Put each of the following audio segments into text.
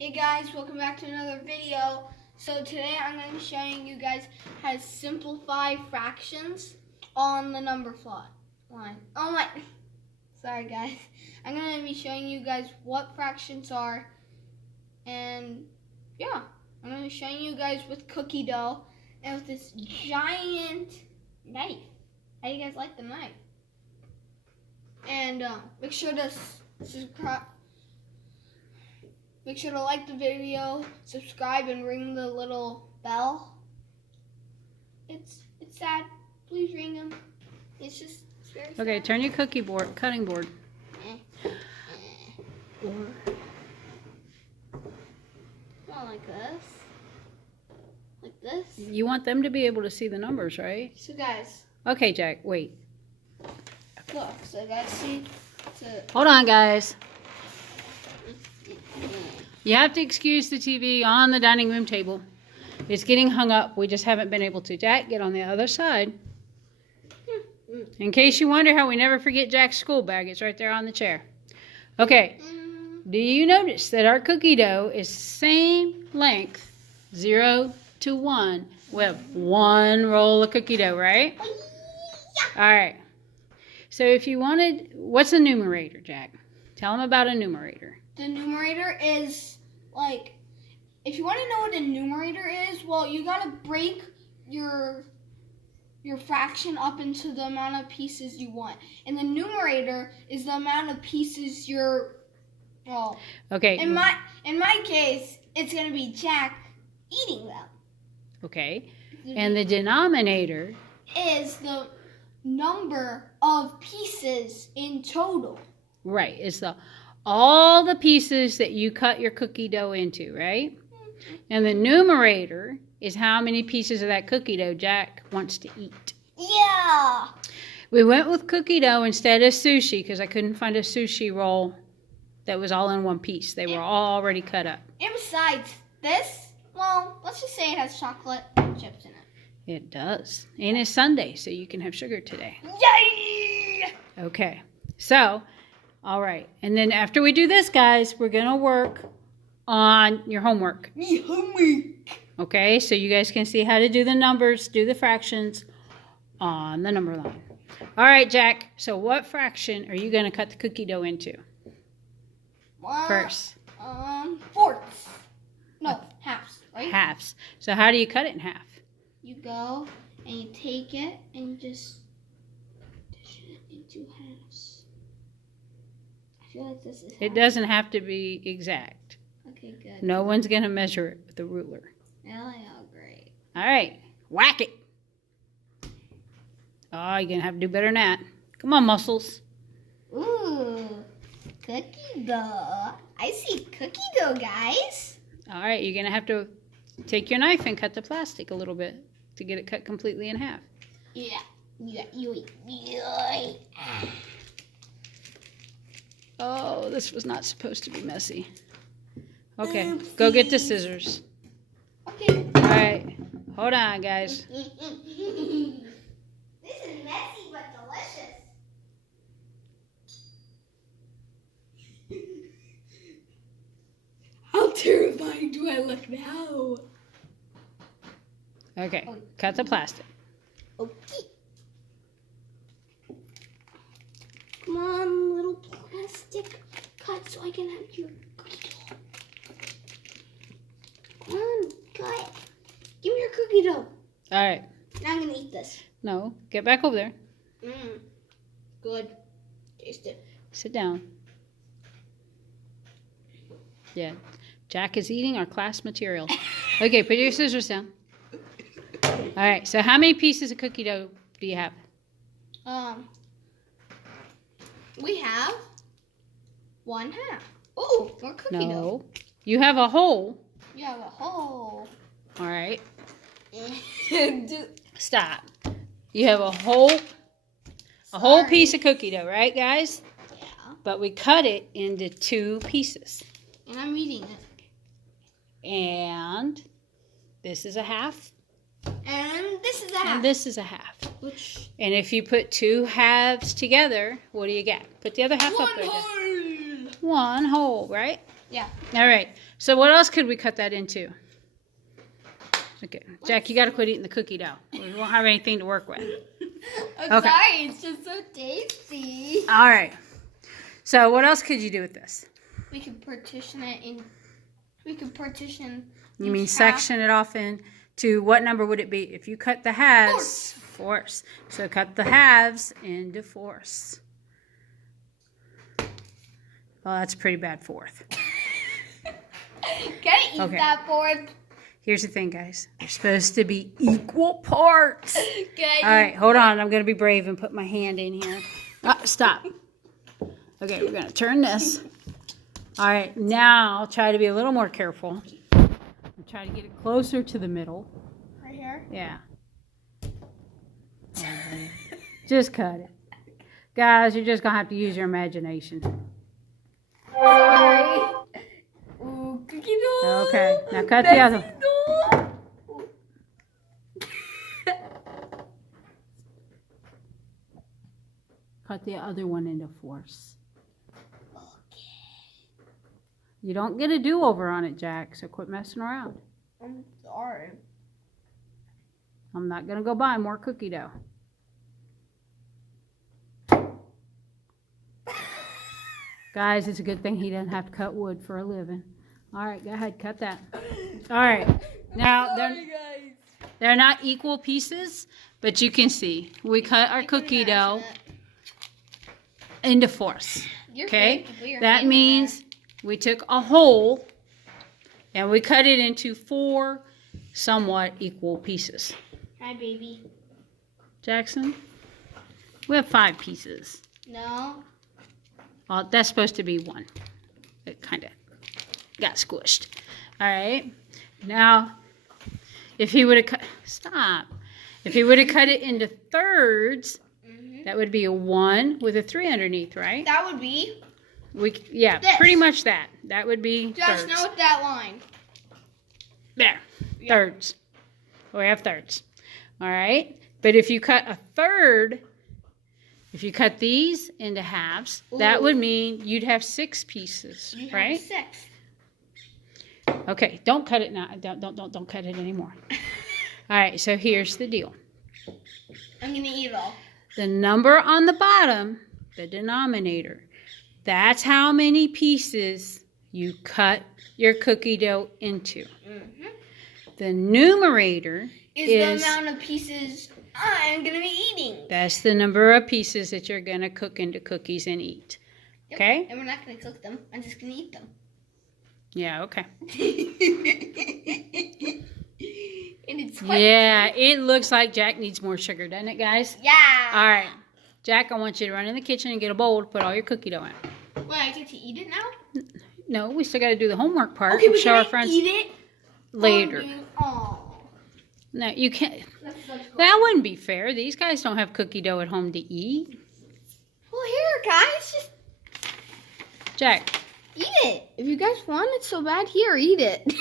Hey guys, welcome back to another video. So today I'm going to be showing you guys how to simplify fractions on the number line. Oh my, sorry guys. I'm going to be showing you guys what fractions are, and yeah, I'm going to be showing you guys with cookie dough and with this giant knife. How do you guys like the knife? And make sure to subscribe. Make sure to like the video, subscribe, and ring the little bell. It's sad. Please ring them. It's very sad. Okay, turn your cutting board. Not like this. Like this. You want them to be able to see the numbers, right? So guys. Okay, Jack, wait. Look, so guys, see. Hold on, guys. You have to excuse the TV on the dining room table. It's getting hung up. We just haven't been able to. Jack, get on the other side. In case you wonder how we never forget Jack's school bag, it's right there on the chair. Okay. Do you notice that our cookie dough is same length, 0 to 1? We have one roll of cookie dough, right? All right. So if you wanted, what's a numerator, Jack? Tell them about a numerator. The numerator is like, if you want to know what a numerator is, well, you got to break your fraction up into the amount of pieces you want. And the numerator is the amount of pieces you're, well, okay. In my case, it's going to be Jack eating them. Okay. And the denominator is the number of pieces in total. Right. It's all the pieces that you cut your cookie dough into, right? And the numerator is how many pieces of that cookie dough Jack wants to eat. Yeah. We went with cookie dough instead of sushi because I couldn't find a sushi roll that was all in one piece. They were all already cut up. And besides this, well, let's just say it has chocolate chips in it. It does. And it's Sunday, so you can have sugar today. Yay! Okay. So, all right. And then after we do this, guys, we're going to work on your homework. Okay? So you guys can see how to do the numbers, do the fractions on the number line. All right, Jack. So what fraction are you going to cut the cookie dough into first? Fourths. No, halves, right? Halves. So how do you cut it in half? You go and you take it and you just dish it into halves. I feel like this is half. It doesn't have to be exact. Okay, good. No one's going to measure it with a ruler. Oh, great. All right. Whack it. Oh, you're going to have to do better than that. Come on, muscles. Ooh, cookie dough. I see cookie dough, guys. All right, you're going to have to take your knife and cut the plastic a little bit to get it cut completely in half. Yeah. Oh, this was not supposed to be messy. Okay, go get the scissors. Okay. All right, hold on, guys. This is messy but delicious. How terrifying do I look now? Okay, cut the plastic. Okay. Come on, little plastic cut so I can have your cookie dough. Come on, cut. Give me your cookie dough. All right. Now I'm going to eat this. No, get back over there. Good. Taste it. Sit down. Yeah, Jack is eating our class material. Okay, put your scissors down. All right, so how many pieces of cookie dough do you have? We have 1/2. Oh, more cookie dough. No, you have a whole. You have a whole. All right. Stop. You have a whole piece of cookie dough, right, guys? Yeah. But we cut it into 2 pieces. And I'm eating it. And this is a half. And this is a half. And this is a half. Which? And if you put 2 halves together, what do you get? Put the other half up there. One whole. One whole, right? Yeah. All right. So what else could we cut that into? Okay, Jack, you got to quit eating the cookie dough. We won't have anything to work with. I'm Okay. sorry, it's just so tasty. All right. So what else could you do with this? We could partition it in. We could partition. You mean each half. section it off into what number would it be? If you cut the halves, fourths. So cut the halves into fourths. Well, that's a pretty bad fourth. Can I eat that fourth? Here's the thing, guys. They're supposed to be equal parts. Can I All right, hold on. I'm going to be brave and put my hand in here. Stop. Okay, we're going to turn this. All right, now I'll try to be a little more careful. I'll try to get it closer to the middle. Right here? Yeah. Just cut it. Guys, you're just going to have to use your imagination. Sorry. Ooh, cookie dough. Okay, now cut the other one. Cut the other one into fourths. You don't get a do-over on it, Jack, so quit messing around. I'm sorry. I'm not going to go buy more cookie dough. Guys, it's a good thing he doesn't have to cut wood for a living. All right, go ahead, cut that. All right. Now, they're not equal pieces, but you can see we cut our cookie dough into fourths. Okay? That means we took a whole and we cut it into 4 somewhat equal pieces. Hi, baby. Jackson, we have 5 pieces. No. Well, that's supposed to be 1. It kind of got squished. All right. Now, if he would have cut, stop. If he would have cut it into thirds, that would be a 1 with a 3 underneath, right? That would be. Yeah, this. Pretty much that. That would be Just thirds. know with that line. There, thirds. We have thirds. All right. But if you cut a third, if you cut these into halves, that would mean you'd have 6 pieces, right? 6. Okay, don't cut it now. Don't cut it anymore. All right, so here's the deal. I'm gonna eat it all. The number on the bottom, the denominator, that's how many pieces you cut your cookie dough into. The numerator is the amount of pieces I'm gonna be eating. That's the number of pieces that you're gonna cook into cookies and eat. Yep. Okay? And we're not gonna cook them. I'm just gonna eat them. Yeah, okay. And it's white. Yeah, it looks like Jack needs more sugar, doesn't it, guys? Yeah. All right. Jack, I want you to run in the kitchen and get a bowl to put all your cookie dough in. Wait, I get to eat it now? No, we still got to do the homework part. Okay, and we show our can friends eat it later. Oh. No, you can't. That's such cool. That wouldn't be fair. These guys don't have cookie dough at home to eat. Well, here, guys, just Jack, eat it. If you guys want it so bad, here, eat it.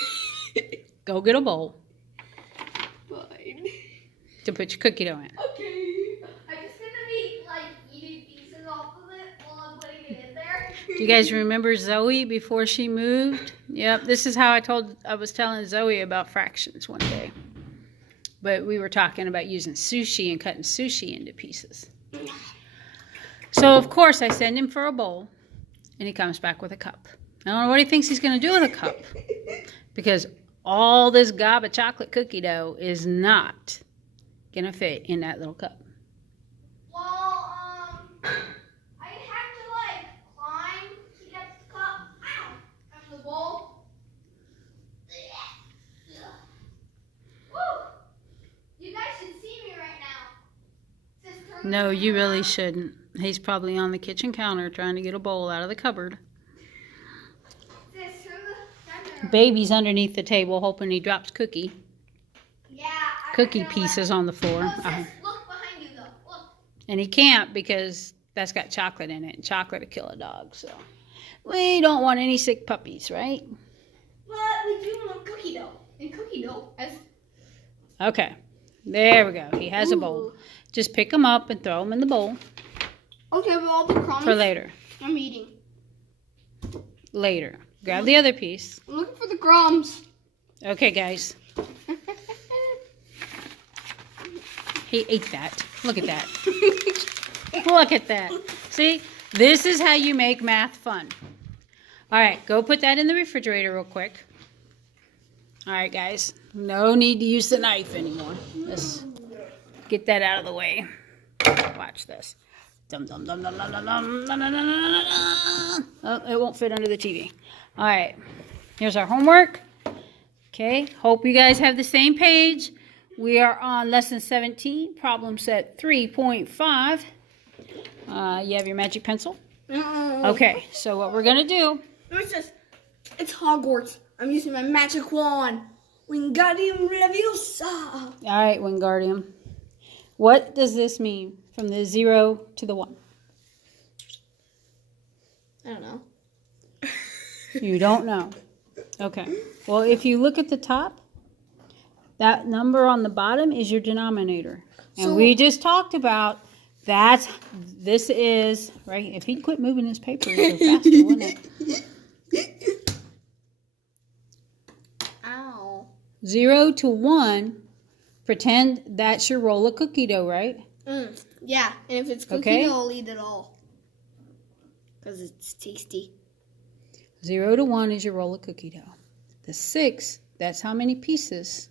go get a bowl Fine. to put your cookie dough in. Okay. I'm just gonna be like eating pieces off of it while I'm putting it in there. Do you guys remember Zoe before she moved? Yep, this is how I was telling Zoe about fractions one day. But we were talking about using sushi and cutting sushi into pieces. So, of course, I send him for a bowl, and he comes back with a cup. I don't know what he thinks he's going to do with a cup, because all this gob of chocolate cookie dough is not going to fit in that little cup. Well, I have to like climb to get the cup out of the bowl. Woo! You guys should see me right now. Just turn No, the you camera really on. shouldn't. He's probably on the kitchen counter trying to get a bowl out of the cupboard. Just turn the camera. Baby's underneath the table hoping he drops cookie Cookie pieces on the floor. Look behind you though. Look. And he can't because that's got chocolate in it, and chocolate will kill a dog. So we don't want any sick puppies, right? But we do want cookie dough. And cookie dough has. Okay, there we go. He has a bowl. Just pick them up and throw them in the bowl Okay, but all the crumbs for later. I'm eating. Later. Grab the other piece. I'm looking for the crumbs. Okay, guys. He ate that. Look at that. Look at that. See? This is how you make math fun. All right, go put that in the refrigerator real quick. All right, guys. No need to use the knife anymore. Let's get that out of the way. Watch this. Dum dum dum dum dum dum dum dum dum dum. Oh, it won't fit under the TV. All right. Here's our homework. Okay. Hope you guys have the same page. We are on lesson 17, problem set 3.5. You have your magic pencil? Okay. So what we're gonna do? It's Hogwarts. I'm using my magic wand. Wingardium Leviosa. All right, Wingardium. What does this mean from the 0 to the 1? I don't know. You don't know. Okay. Well, if you look at the top, that number on the bottom is your denominator. And So- we just talked about this is, right? If he'd quit moving his paper, it'd go faster, wouldn't it? Ow. 0 to 1, pretend that's your roll of cookie dough, right? Yeah, and if it's cookie Okay. dough, I'll eat it all. Because it's tasty. 0 to 1 is your roll of cookie dough. The 6, that's how many pieces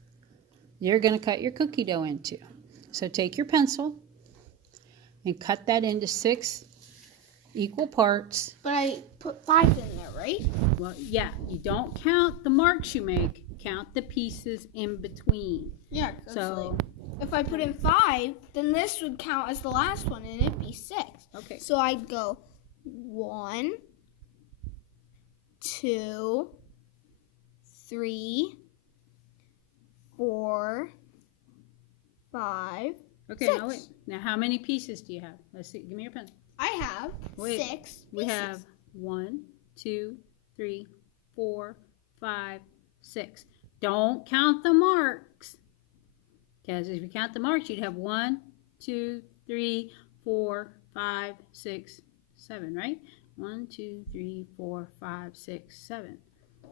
you're going to cut your cookie dough into. So take your pencil and cut that into 6 equal parts. But I put 5 in there, right? Well, yeah, you don't count the marks you make, count the pieces in between. Yeah, So, if I put in 5, then this would count as the last one, and it'd be 6. okay. So I'd go 1, 2, 3, 4, 5. Okay, 6. now wait. Now how many pieces do you have? Let's see. Give me your pencil. I have Wait, 6 We pieces. have 1, 2, 3, 4, 5, 6. Don't count the marks. Because if you count the marks, you'd have 1, 2, 3, 4, 5, 6, 7, right? 1, 2, 3, 4, 5, 6, 7.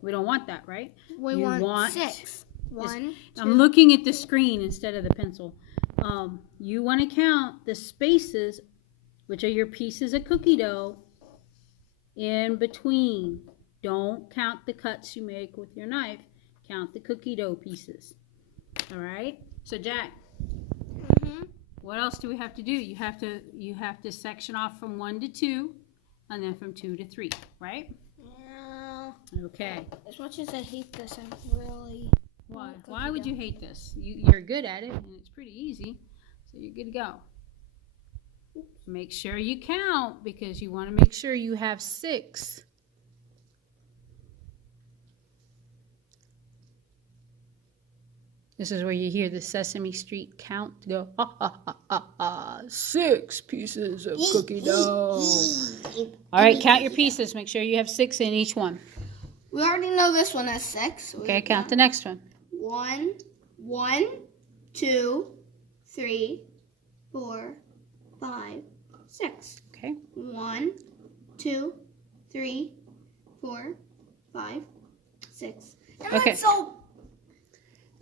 We don't want that, right? We You want 6. 1, 2. I'm looking at the screen instead of the pencil. You want to count the spaces, which are your pieces of cookie dough, in between. Don't count the cuts you make with your knife. Count the cookie dough pieces. All right? So Jack, what else do we have to do? You have to section off from 1 to 2, and then from 2 to 3, right? Yeah. Okay. As much as I hate this, I really... Why? cookie Why would dough. you hate this? You're good at it, and it's pretty easy, so you're good to go. Make sure you count, because you want to make sure you have 6. This is where you hear the Sesame Street count go, ha, ha, ha, ha, ha, 6 pieces of cookie dough. All right, count your pieces. Make sure you have 6 in each one. We already know this one has 6. So Okay, count the next one. 1, 2, 3, 4, 5, 6. Okay. 1, 2, 3, 4, 5, 6. And Okay. let's so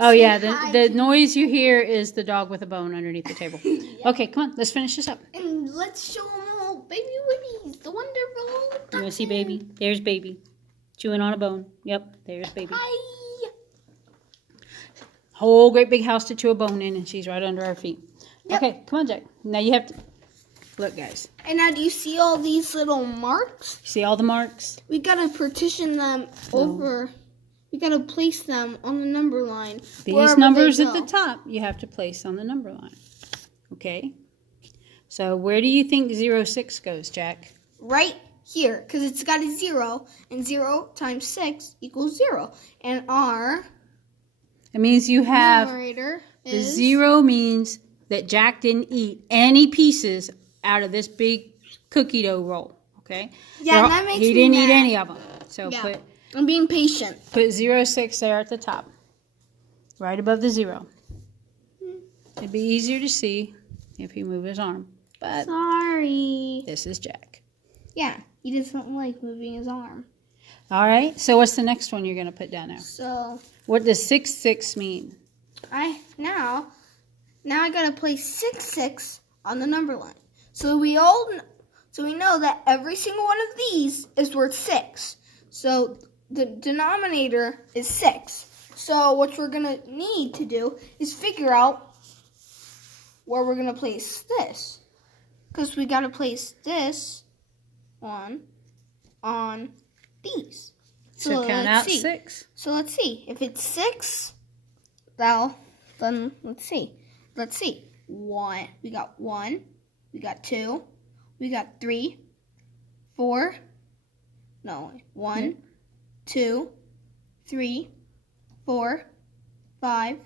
Oh Say yeah, hi the to- noise you hear is the dog with a bone underneath the table. Okay, come on, let's finish this up. and let's show them all baby Wibbies, the wonderful. You want to see baby? There's baby. Chewing on a bone. Yep, there's baby. Hi. Whole great big house to chew a bone in, and she's right under our feet. Yep. Okay, come on, Jack. Now you have to... Look, guys. And now do you see all these little marks? See all the marks? We gotta partition them over. We gotta place them on the number line. These wherever numbers they at the go. top, you have to place on the number line. Okay? So where do you think 06 goes, Jack? Right here, because it's got a 0, and 0 times 6 equals 0. And our It means you have... numerator The is 0 means that Jack didn't eat any pieces out of this big cookie dough roll. Okay? Yeah, and that makes He me didn't eat mad. any of them. So Yeah. I'm being patient. put 06 there at the top. Right above the 0. It'd be easier to see if he moved his arm. But Sorry. this is Jack. Yeah, he doesn't like moving his arm. All right. So what's the next one you're going to put down there? So What does 6, 6 mean? now I gotta place 6, 6 on the number line. So we know that every single one of these is worth 6. So the denominator is 6. So what we're gonna need to do is figure out where we're gonna place this, because we gotta place this on these. So count out 6. So let's see. If it's 6, then let's see. Let's see. 1. We got 1. We got 2. We got 3. 4. No. 1, 2, 3, 4, 5,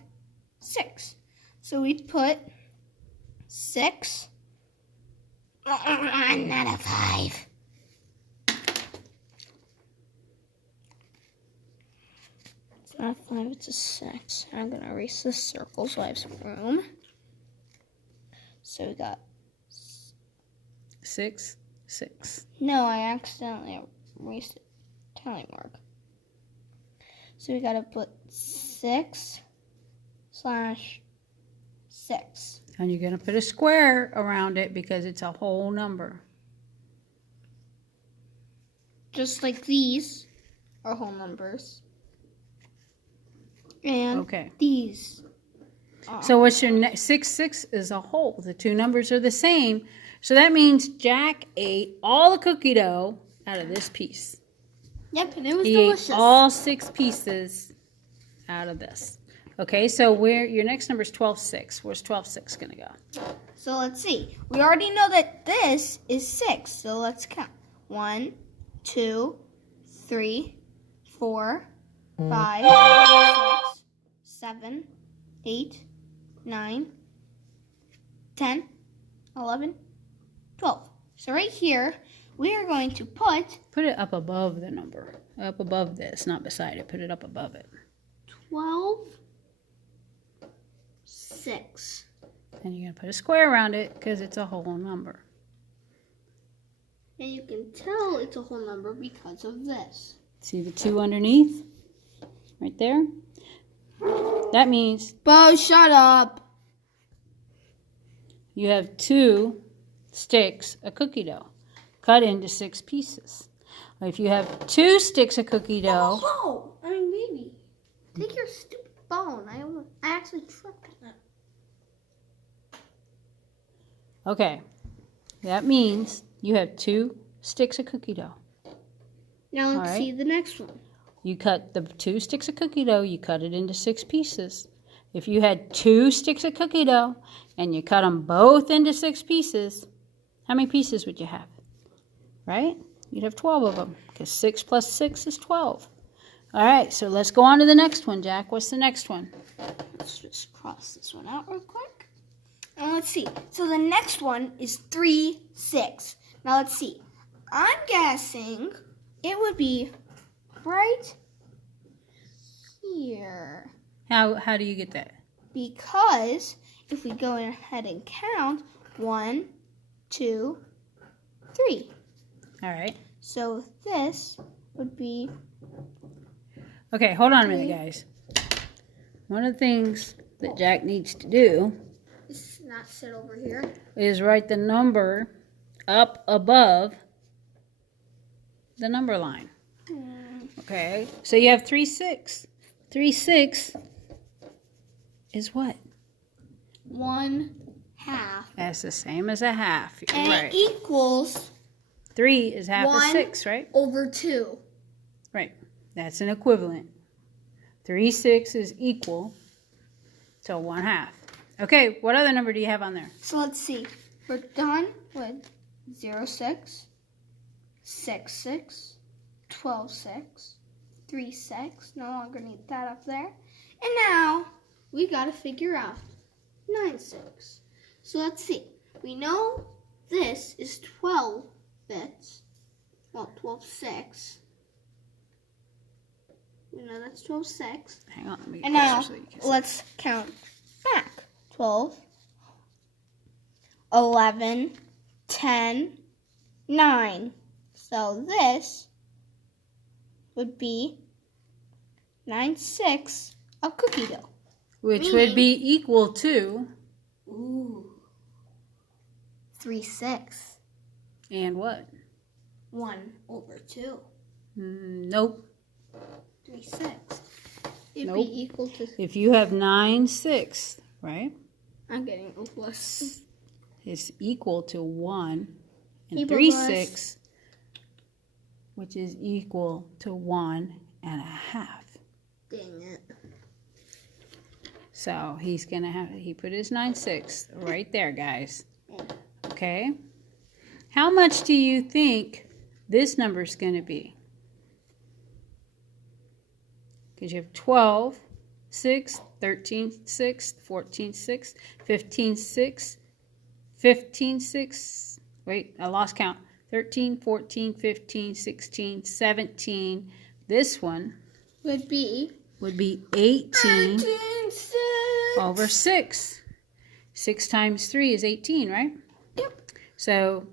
6. So we put 6. Not a 5. It's not a 5, it's a 6. I'm going to erase this circle so I have some room. So we got... 6, 6. No, I accidentally erased it. Tally mark. So we got to put 6/6. And you're going to put a square around it because it's a whole number. Just like these are whole numbers. And Okay. these. So what's your 6, 6 is a whole. The two numbers are the same. So that means Jack ate all the cookie dough out of this piece. Yep, and it was He delicious. ate all 6 pieces out of this. Okay, so your next number is 12, 6. Where's 12, 6 going to go? So let's see. We already know that this is 6. So let's count. 1, 2, 3, 4, 5, 6, 7, 8, 9, 10, 11, 12. So right here, we are going to Put it up above the number. Up above this, not beside it. Put it up above it. 12, 6. And you're going to put a square around it because it's a whole number. And you can tell it's a whole number because of this. See the 2 underneath? Right there? That means Bo, shut up. you have 2 sticks of cookie dough cut into 6 pieces. If you have 2 sticks of cookie dough... Oh, baby. Take your stupid phone. I actually tripped on it. Okay. That means you have 2 sticks of cookie dough. Now let's All right. see the next one. You cut the 2 sticks of cookie dough, you cut it into 6 pieces. If you had 2 sticks of cookie dough and you cut them both into 6 pieces, how many pieces would you have? Right? You'd have 12 of them because 6 plus 6 is 12. All right, so let's go on to the next one, Jack. What's the next one? Let's just cross this one out real quick. And let's see. So the next one is 3, 6. Now let's see. I'm guessing it would be right here. How do you get that? Because if we go ahead and count 1, 2, 3. All right. So this would be... Okay, hold on a minute, guys. One of the things that Jack needs to do It's not sit over here. is write the number up above the number line. Okay, so you have 3, 6. 3, 6 is what? 1/2. That's the same as a half. You're And right. it equals 3 is half of 1 6, right? over 2. Right. That's an equivalent. 3, 6 is equal to 1/2. Okay, what other number do you have on there? So let's see. We're done with 0, 6, 6, 6, 12, 6, 3, 6. No longer need that up there. And now we got to figure out 9, 6. So let's see. We know this is 12 bits. Well, 12, 6. We know that's 12, 6. Hang on, let me get And now closer so you can see. let's count back. 12, 11, 10, 9. So this would be 9/6 of cookie dough. Which would be equal to... 3/6. And what? 1/2. Nope. 3/6. It'd Nope. be equal to... If you have 9/6, right? I'm getting a plus. It's equal to 1 and Equal 3/6, which is equal to 1.5. Dang it. So he's gonna have, he put his 9/6 right there, guys. Okay. How much do you think this number is gonna be? Because you have 12, 6, 13, 6, 14, 6, 15, 6, 15, 6. Wait, I lost count. 13, 14, 15, 16, 17. This one Would be 18 6. over 6. 6 times 3 is 18, right? Yep. So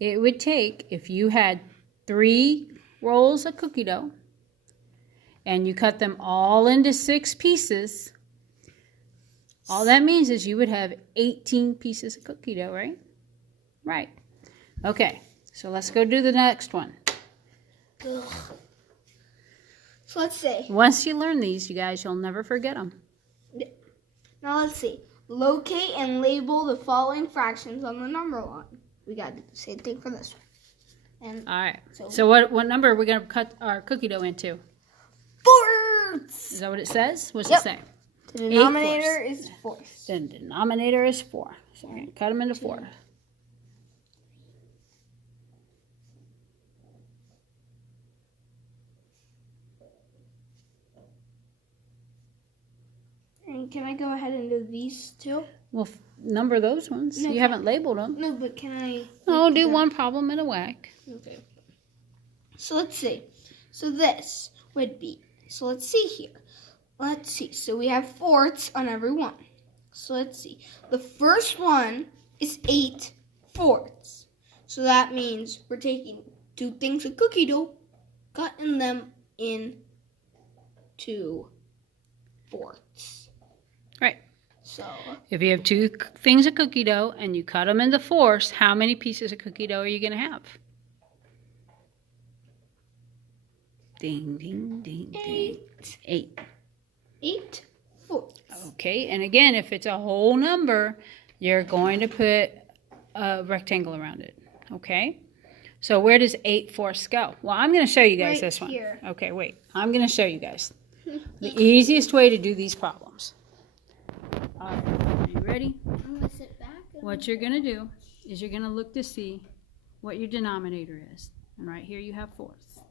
it would take, if you had 3 rolls of cookie dough and you cut them all into 6 pieces, all that means is you would have 18 pieces of cookie dough, right? Right. Okay, so let's go do the next one. Ugh. So let's see. Once you learn these, you guys, you'll never forget them. Now let's see. Locate and label the following fractions on the number line. We got to do the same thing for this one. And all right. So what number are we going to cut our cookie dough into? 4ths. Is that what it says? What's Yep. it say? The denominator is 4ths. The denominator is 4. So we're going to cut them into 4. And can I go ahead and do these two? Well, number those ones. No, you haven't labeled them. No, but can I? Oh, do one problem in a whack. Okay. So let's see. So this would be. So let's see here. Let's see. So we have 4ths on every one. So let's see. The first one is 8/4. So that means we're taking 2 things of cookie dough, cutting them into 4ths. Right. So If you have 2 things of cookie dough and you cut them into 4ths, how many pieces of cookie dough are you going to have? Ding, ding, ding, ding. 8. 8/4. Okay, and again, if it's a whole number, you're going to put a rectangle around it. Okay? So where does 8/4 go? Well, I'm going to show you guys Right this one. here. Okay, wait. I'm going to show you guys the easiest way to do these problems. All right, are you ready? I'm going to sit back. What you're going to do is you're going to look to see what your denominator is. And right here you have 4ths.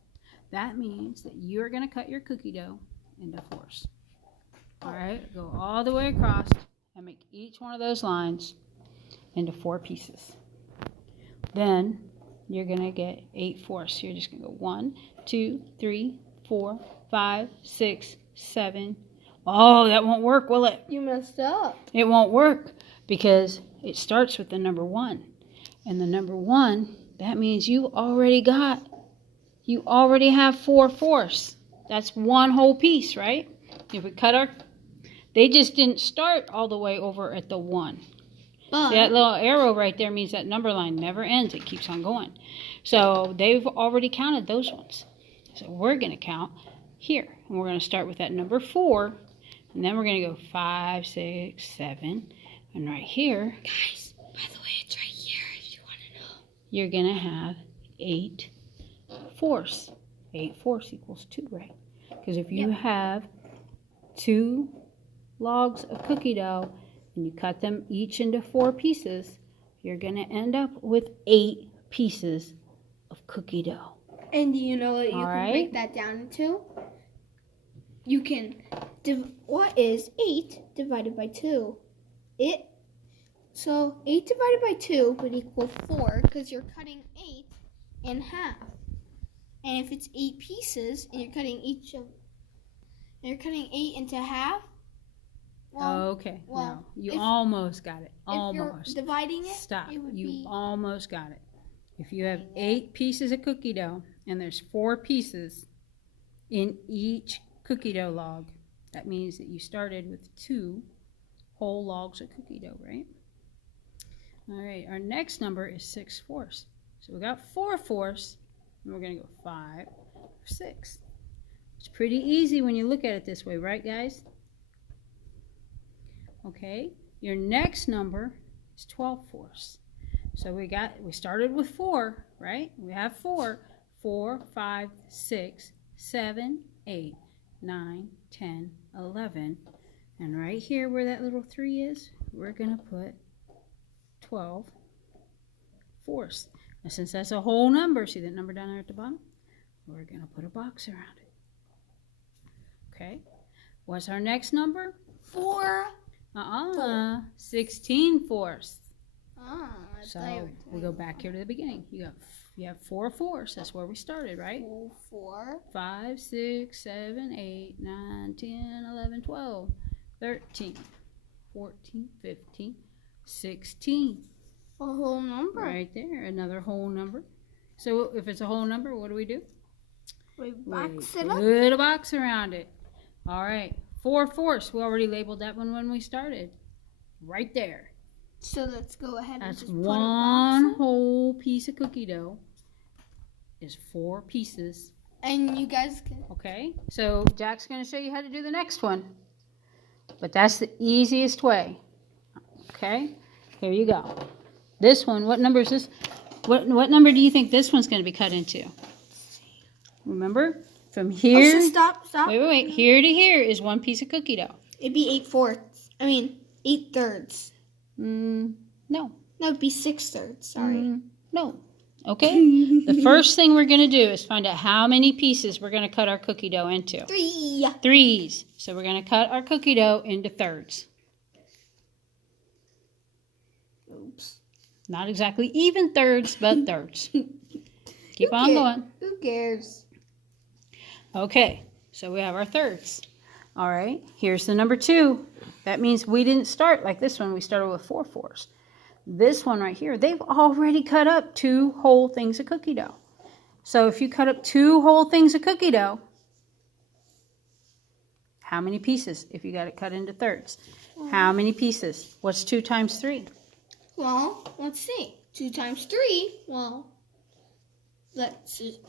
That means that you're going to cut your cookie dough into 4ths. All right, go all the way across and make each one of those lines into 4 pieces. Then you're going to get 8/4. You're just going to go 1, 2, 3, 4, 5, 6, 7. Oh, that won't work, will it? You messed up. It won't work because it starts with the number 1. And the number 1, that means you already have 4/4. That's one whole piece, right? If we cut they just didn't start all the way over at the 1. But See, that little arrow right there means that number line never ends. It keeps on going. So they've already counted those ones. So we're going to count here. And we're going to start with that number 4. And then we're going to go 5, 6, 7. And right here, guys, by the way, it's right here if you want to know. you're going to have 8/4. 8/4 equals 2, right? Because if you have 2 logs of cookie dough and you cut them each into 4 pieces, you're going to end up with 8 pieces of cookie dough. And do you know what you All can right. break that down into? You can, what is 8 divided by 2? So 8 divided by 2 would equal 4 because you're cutting 8 in half. And if it's 8 pieces and you're cutting 8 into half, Okay. No, you almost got it. If you're Almost. dividing it, Stop. it would You be almost got it. If you have 8 pieces of cookie dough and there's 4 pieces, in each cookie dough log. That means that you started with 2 whole logs of cookie dough, right? All right, our next number is 6/4. So we got 4/4, and we're going to go 5 or 6. It's pretty easy when you look at it this way, right, guys? Okay, your next number is 12/4. So we started with 4, right? We have 4. 4, 5, 6, 7, 8, 9, 10, 11. And right here where that little 3 is, we're going to put 12/4. Now since that's a whole number, see that number down there at the bottom? We're going to put a box around it. Okay. What's our next number? 4. 16/4. So we go back here to the beginning. You have 4/4. That's where we started, right? 4. 5, 6, 7, 8, 9, 10, 11, 12, 13, 14, 15, 16. A whole number. Right there, another whole number. So if it's a whole number, what do? We box it up. Put a box around it. All right, 4/4. We already labeled that one when we started. Right there. So let's go ahead and That's just put a one box whole piece of cookie dough. Is 4 pieces. and you guys can. Okay, so Jack's going to show you how to do the next one. But that's the easiest way. Okay, here you go. This one, what number is this? What number do you think this one's going to be cut into? Remember, from here. Oh, so stop. Wait. Here to here is 1 piece of cookie dough. It'd be 8/3. No. No, it'd be 6/3. Sorry. No. Okay. The first thing we're going to do is find out how many pieces we're going to cut our cookie dough into. 3. 3s. So we're going to cut our cookie dough into thirds. Oops. Not exactly even thirds, but thirds. Keep on going. Who cares? Okay, so we have our thirds. All right, here's the number 2. That means we didn't start like this one. We started with 4/4. This one right here, they've already cut up 2 whole things of cookie dough. So if you cut up 2 whole things of cookie dough, how many pieces if you got it cut into thirds? How many pieces? What's 2 times 3? Well, let's see. 2 times 3. Well, let's see.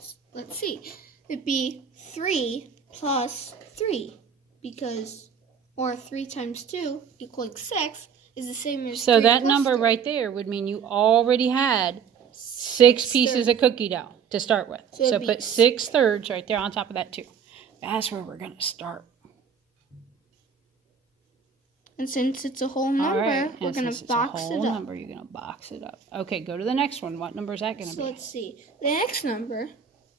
It'd be 3 plus 3 because, or 3 times 2 equals 6 is the same as. So 3 that plus number 3. right there would mean you already had 6 pieces of cookie dough to start with. So put 6/3 right there on top of that too. That's where we're going to start. And since it's a whole number, we're going to box it up. Number, you're going to box it up. Okay, go to the next one. What number is that going to be? So let's see. The next number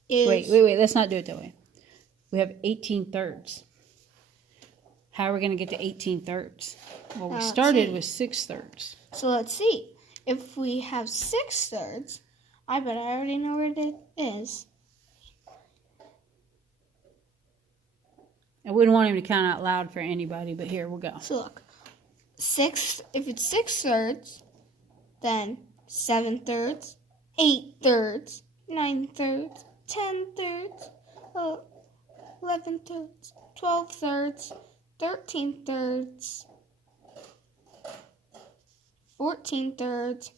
is. Wait. Let's not do it that way. We have 18/3. How are we going to get to 18/3? Well, we started with 6/3. So let's see. If we have 6/3, I bet I already know where it is. I wouldn't want him to count out loud for anybody, but here we'll go. So look, if it's 6/3, then 7/3, 8/3, 9/3, 10/3, 11/3, 12/3, 13/3, 14/3,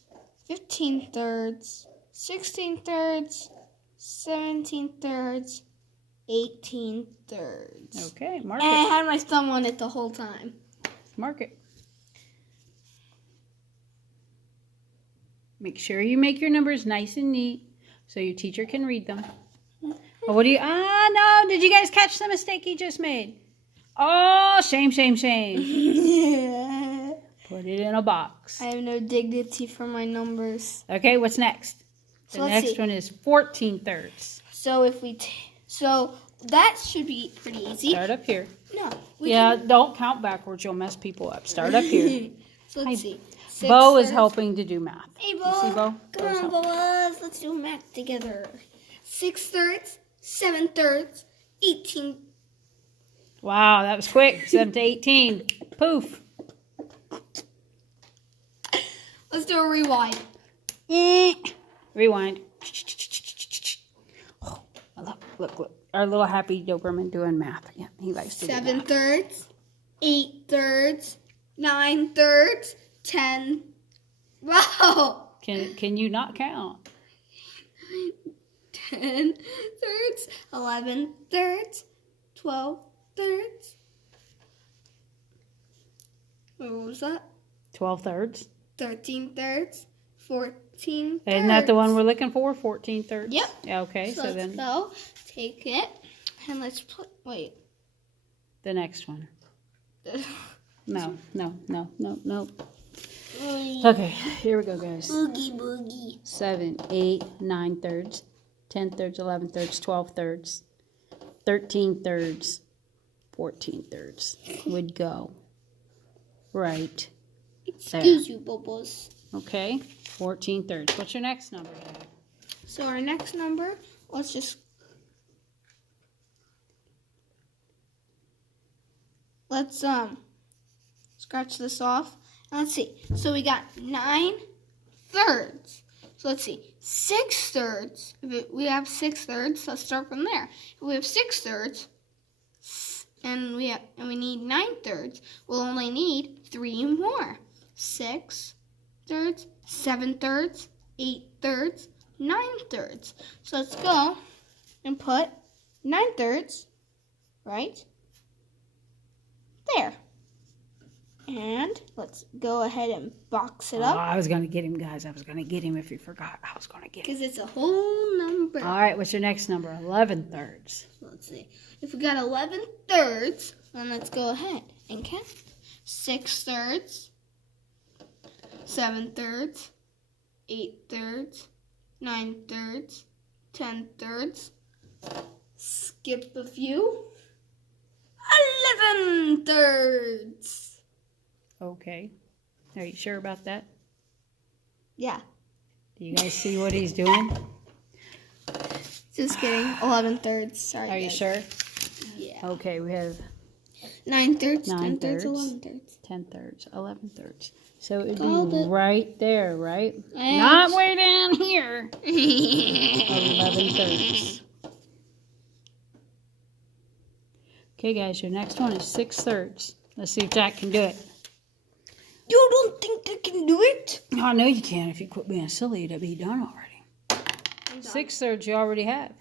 15/3, 16/3, 17/3, 18/3. Okay, mark And I it. had my thumb on it the whole time. Mark it. Make sure you make your numbers nice and neat so your teacher can read them. Oh, what do you... no! Did you guys catch the mistake he just made? Oh, shame. Yeah. Put it in a box. I have no dignity for my numbers. Okay, what's next? The next one is 14/3. So so that should be pretty easy. Start up here. No. Don't count backwards. You'll mess people up. Start up here. So let's see. Bo is helping to do math. Hey, You Bo. see, Bo? Come on, Boas. Let's do math together. 6/3, 7/3, 18. Wow, that was quick. 7 to 18. Poof. Let's do a rewind. Rewind. Oh, look. our little happy Doberman doing math. Yeah, he likes to do 7 math. thirds, 8 thirds, 9 thirds, 10. Wow! Can you not count? 10 thirds, 11 thirds, 12 thirds. Wait, what was that? 12 thirds. 13 thirds, 14 thirds. Isn't that the one we're looking for? 14 thirds? Yep. Yeah, okay, so let's then go. Take it and let's put. Wait. the next one. No. Okay, here we go, guys. Boogie boogie. 7, 8, 9 thirds, 10 thirds, 11 thirds, 12 thirds, 13 thirds, 14 thirds would go right there. Excuse you, Bubbles. Okay, 14 thirds. What's your next number? So our next number, let's scratch this off. And let's see. So we got 9 thirds. So let's see. 6 thirds. We have 6 thirds. Let's start from there. If we have 6 thirds, and we need 9 thirds, we'll only need 3 more. 6 thirds, 7 thirds, 8 thirds, 9 thirds. So let's go and put 9 thirds right there. And let's go ahead and box it Oh, up. I was going to get him, guys. I was going to get him if you forgot. I was going to get him. Because it's a whole number. All right, what's your next number? 11 thirds. So let's see. If we got 11 thirds, then let's go ahead and count. 6 thirds, 7 thirds, 8 thirds, 9 thirds, 10 thirds. Skip a few. 11 thirds. Okay. Are you sure about that? Yeah. Do you guys see what he's doing? Just kidding. 11 thirds. Sorry. Are you guys. sure? Yeah. Okay, we have 9 thirds, 9 10 thirds, thirds, 11 thirds. 10 thirds, 11 thirds. So it'd Called be it. right there, right? And- Not way down here. 11 thirds. Okay, guys, your next one is 6 thirds. Let's see if Jack can do it. You don't think they can do it? Oh, I know you can. If you quit being silly, it'd be done already. 6 thirds you already have.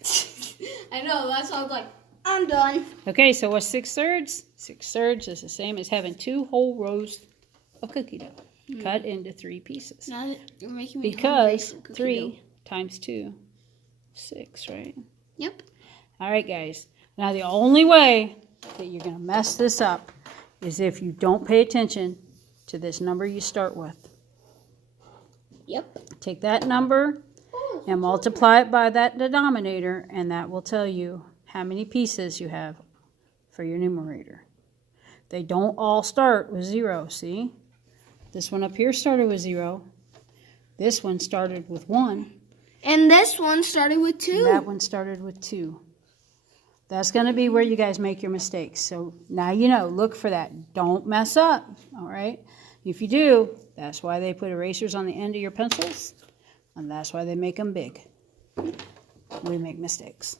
I know, that's why I was like, I'm done. Okay, so what's 6 thirds? 6 thirds is the same as having 2 whole rows of cookie dough cut into 3 pieces. Now that you're making me Because hungry for cookie 3 dough. times 2, 6, right? Yep. All right, guys. Now, the only way that you're going to mess this up is if you don't pay attention to this number you start with. Yep. Take that number and multiply it by that denominator, and that will tell you how many pieces you have for your numerator. They don't all start with 0, see? This one up here started with 0. This one started with 1. And this one started with 2. And that one started with 2. That's going to be where you guys make your mistakes. So now you know, look for that. Don't mess up, all right? If you do, that's why they put erasers on the end of your pencils, and that's why they make them big. We make mistakes.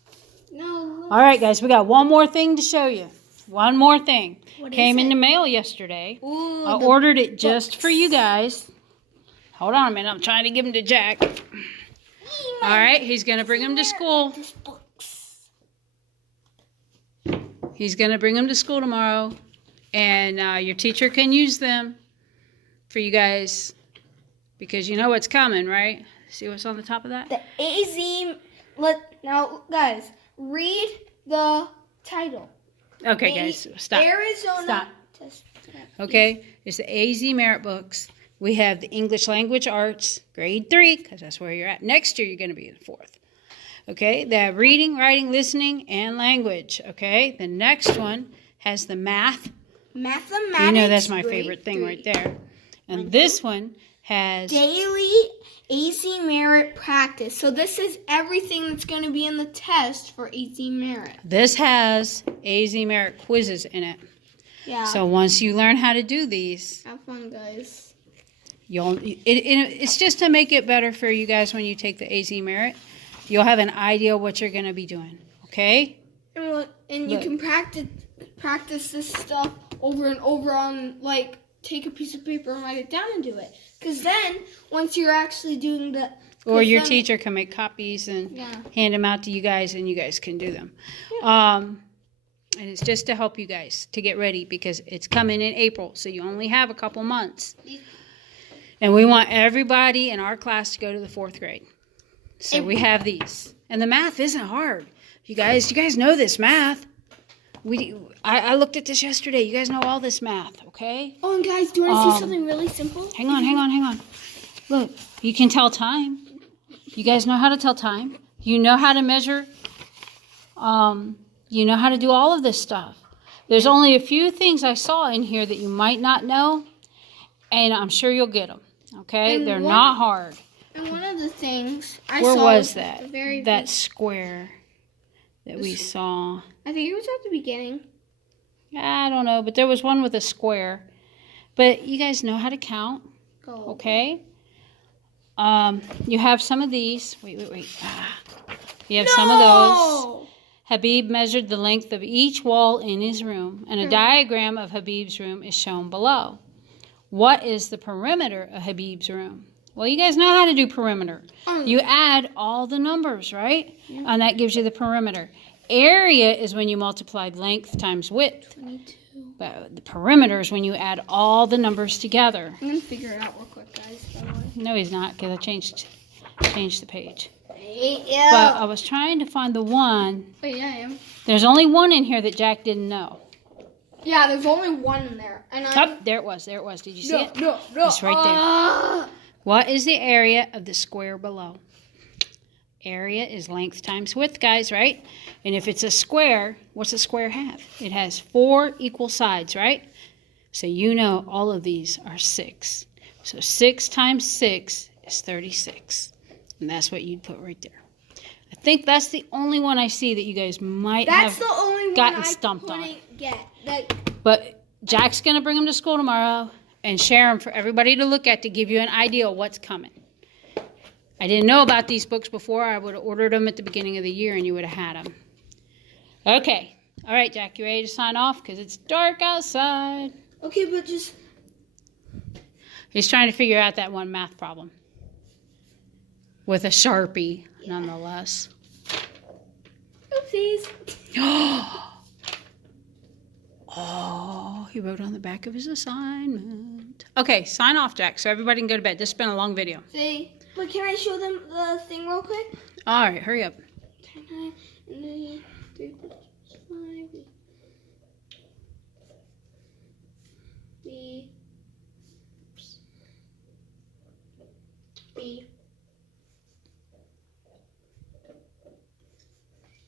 No. All right, guys, we got one more thing to show you. One more thing. What Came is in it? the mail yesterday. Ooh, I the ordered it just books. for you guys. Hold on a minute. I'm trying to give them to Jack. All right, he's going to bring them to school. This books. He's going to bring them to school tomorrow, and your teacher can use them for you guys because you know what's coming, right? See what's on the top of that? The AZ. Now, guys, read the title. Okay, guys, stop. Arizona. Stop. Test. Okay, it's the AZ Merit Books. We have the English Language Arts, grade 3, because that's where you're at. Next year, you're going to be in 4th. Okay, they have reading, writing, listening, and language. Okay, the next one has the math. Mathematics. You know that's my grade favorite thing 3. right there. And this one has Daily AZ Merit practice. So this is everything that's going to be in the test for AZ Merit. this has AZ Merit quizzes in it. Yeah. So once you learn how to do these, have fun, guys. it's just to make it better for you guys when you take the AZ Merit. You'll have an idea what you're going to be doing. Okay? And you can practice this stuff over and over on, like, take a piece of paper and write it down and do it. Because then, once you're actually doing the... Or your teacher can make copies and hand them out to you guys, and you guys can do them. Yeah. And it's just to help you guys to get ready, because it's coming in April, so you only have a couple months. And we want everybody in our class to go to the 4th grade. So we have these. And the math isn't hard. You guys know this math. I looked at this yesterday. You guys know all this math, okay? Oh, and guys, do you want to see something really simple? Hang on. Look, you can tell time. You guys know how to tell time. You know how to measure. You know how to do all of this stuff. There's only a few things I saw in here that you might not know, and I'm sure you'll get them, okay? They're not hard. And one of the things I Where saw was that? That square that we saw. I think it was at the beginning. I don't know, but there was one with a square. But you guys know how to count, okay? You have some of these. Wait. You have some of those. Habib measured the length of each wall in his room, and a diagram of Habib's room is shown below. What is the perimeter of Habib's room? Well, you guys know how to do perimeter. You add all the numbers, right? Yeah. And that gives you the perimeter. Area is when you multiply length times width. 22. But the perimeter is when you add all the numbers together. I'm going to figure it out real quick, guys. By the way. No, he's not, because I changed the page. Yeah. But I was trying to find the one. Oh, yeah, I am. There's only one in here that Jack didn't know. Yeah, there's only one in there. And there it was. Did you see it? No. It's right there. What is the area of the square below? Area is length times width, guys, right? And if it's a square, what's a square have? It has 4 equal sides, right? So you know all of these are 6. So 6 times 6 is 36. And that's what you'd put right there. I think that's the only one I see that you guys might have gotten stumped on. But Jack's going to bring them to school tomorrow and share them for everybody to look at to give you an idea of what's coming. I didn't know about these books before. I would have ordered them at the beginning of the year and you would have had them. Okay. All right, Jack, you ready to sign off? Because it's dark outside. Okay, but just... He's trying to figure out that one math problem. With a Sharpie, nonetheless. Oopsies. Oh, he wrote on the back of his assignment. Okay, sign off, Jack, so everybody can go to bed. This has been a long video. See, but can I show them the thing real quick? All right, hurry up. 10, 9, 3, 4, 5, B.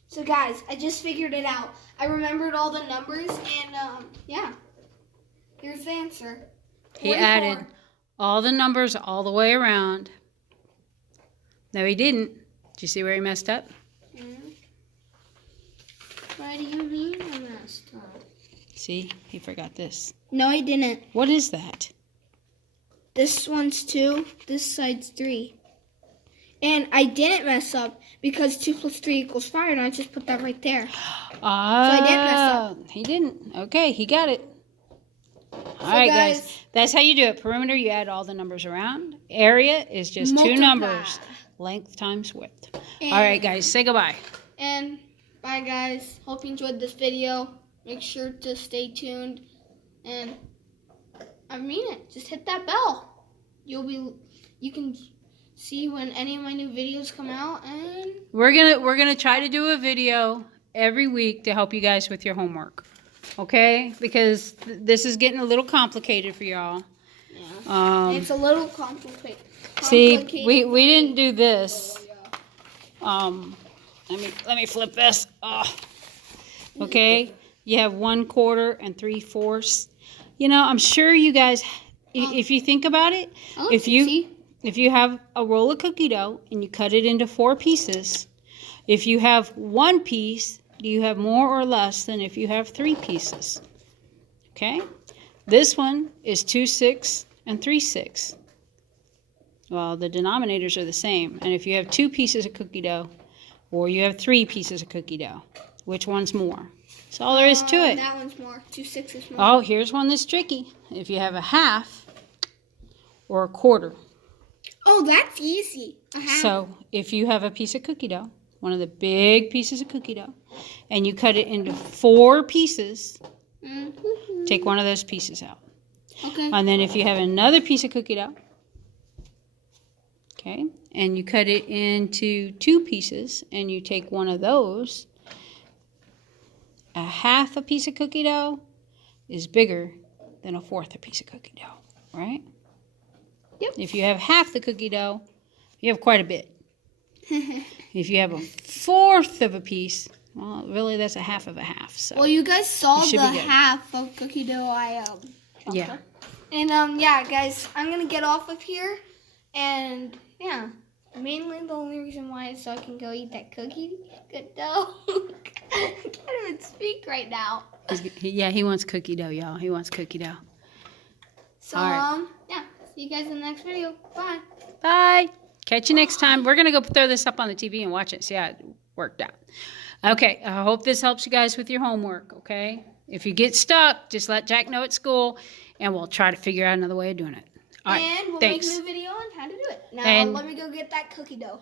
So guys, I just figured it out. I remembered all the numbers, and yeah, here's the answer. 44. He added all the numbers all the way around. No, he didn't. Did you see where he messed up? What do you mean I messed up? See, he forgot this. No, he didn't. What is that? This one's 2. This side's 3. And I didn't mess up because 2 plus 3 equals 5, and I just put that right there. So I didn't mess up. He didn't. Okay, he got it. All right, guys. That's how you do it. Perimeter, you add all the numbers around. Area is just multiply. 2 numbers. Length times width. All right, guys. Say goodbye. And bye, guys. Hope you enjoyed this video. Make sure to stay tuned. And I mean it. Just hit that bell. You can see when any of my new videos come out, and we're gonna try to do a video every week to help you guys with your homework, okay? Because this is getting a little complicated for y'all. Yeah, it's a little complicated. See, we didn't do this. Let me flip this. Oh. Okay, you have 1/4 and 3/4. You know, I'm sure you guys, if you think about it, if you have a roll of cookie dough and you cut it into 4 pieces, if you have 1 piece, do you have more or less than if you have 3 pieces? Okay? This one is 2/6 and 3/6. Well, the denominators are the same. And if you have 2 pieces of cookie dough or you have 3 pieces of cookie dough, which one's more. That's all there is to it. That one's more. 2 6s more. Oh, here's one that's tricky. If you have a half or a quarter. Oh, that's easy. A half. So if you have a piece of cookie dough, one of the big pieces of cookie dough, and you cut it into 4 pieces, take one of those pieces out. Okay. And then if you have another piece of cookie dough, okay, and you cut it into 2 pieces, and you take one of those, a half a piece of cookie dough is bigger than a fourth a piece of cookie dough, right? Yep. If you have half the cookie dough, you have quite a bit. If you have a fourth of a piece, well, really that's a half of a half. So well, you guys saw you the half of cookie dough I chopped yeah. up. And yeah, guys, I'm gonna get off of here, and yeah, mainly the only reason why is so I can go eat that cookie dough. I can't even speak right now. Yeah, he wants cookie dough, y'all. He wants cookie dough. So all right. yeah, see you guys in the next video. Bye. Bye. Catch you next time. We're gonna go throw this up on the TV and watch it. See how it worked out. Okay. I hope this helps you guys with your homework. Okay. If you get stuck, just let Jack know at school, and we'll try to figure out another way of doing it. All right. And we'll Thanks. make a new video on how to do it. Now And let me go get that cookie dough.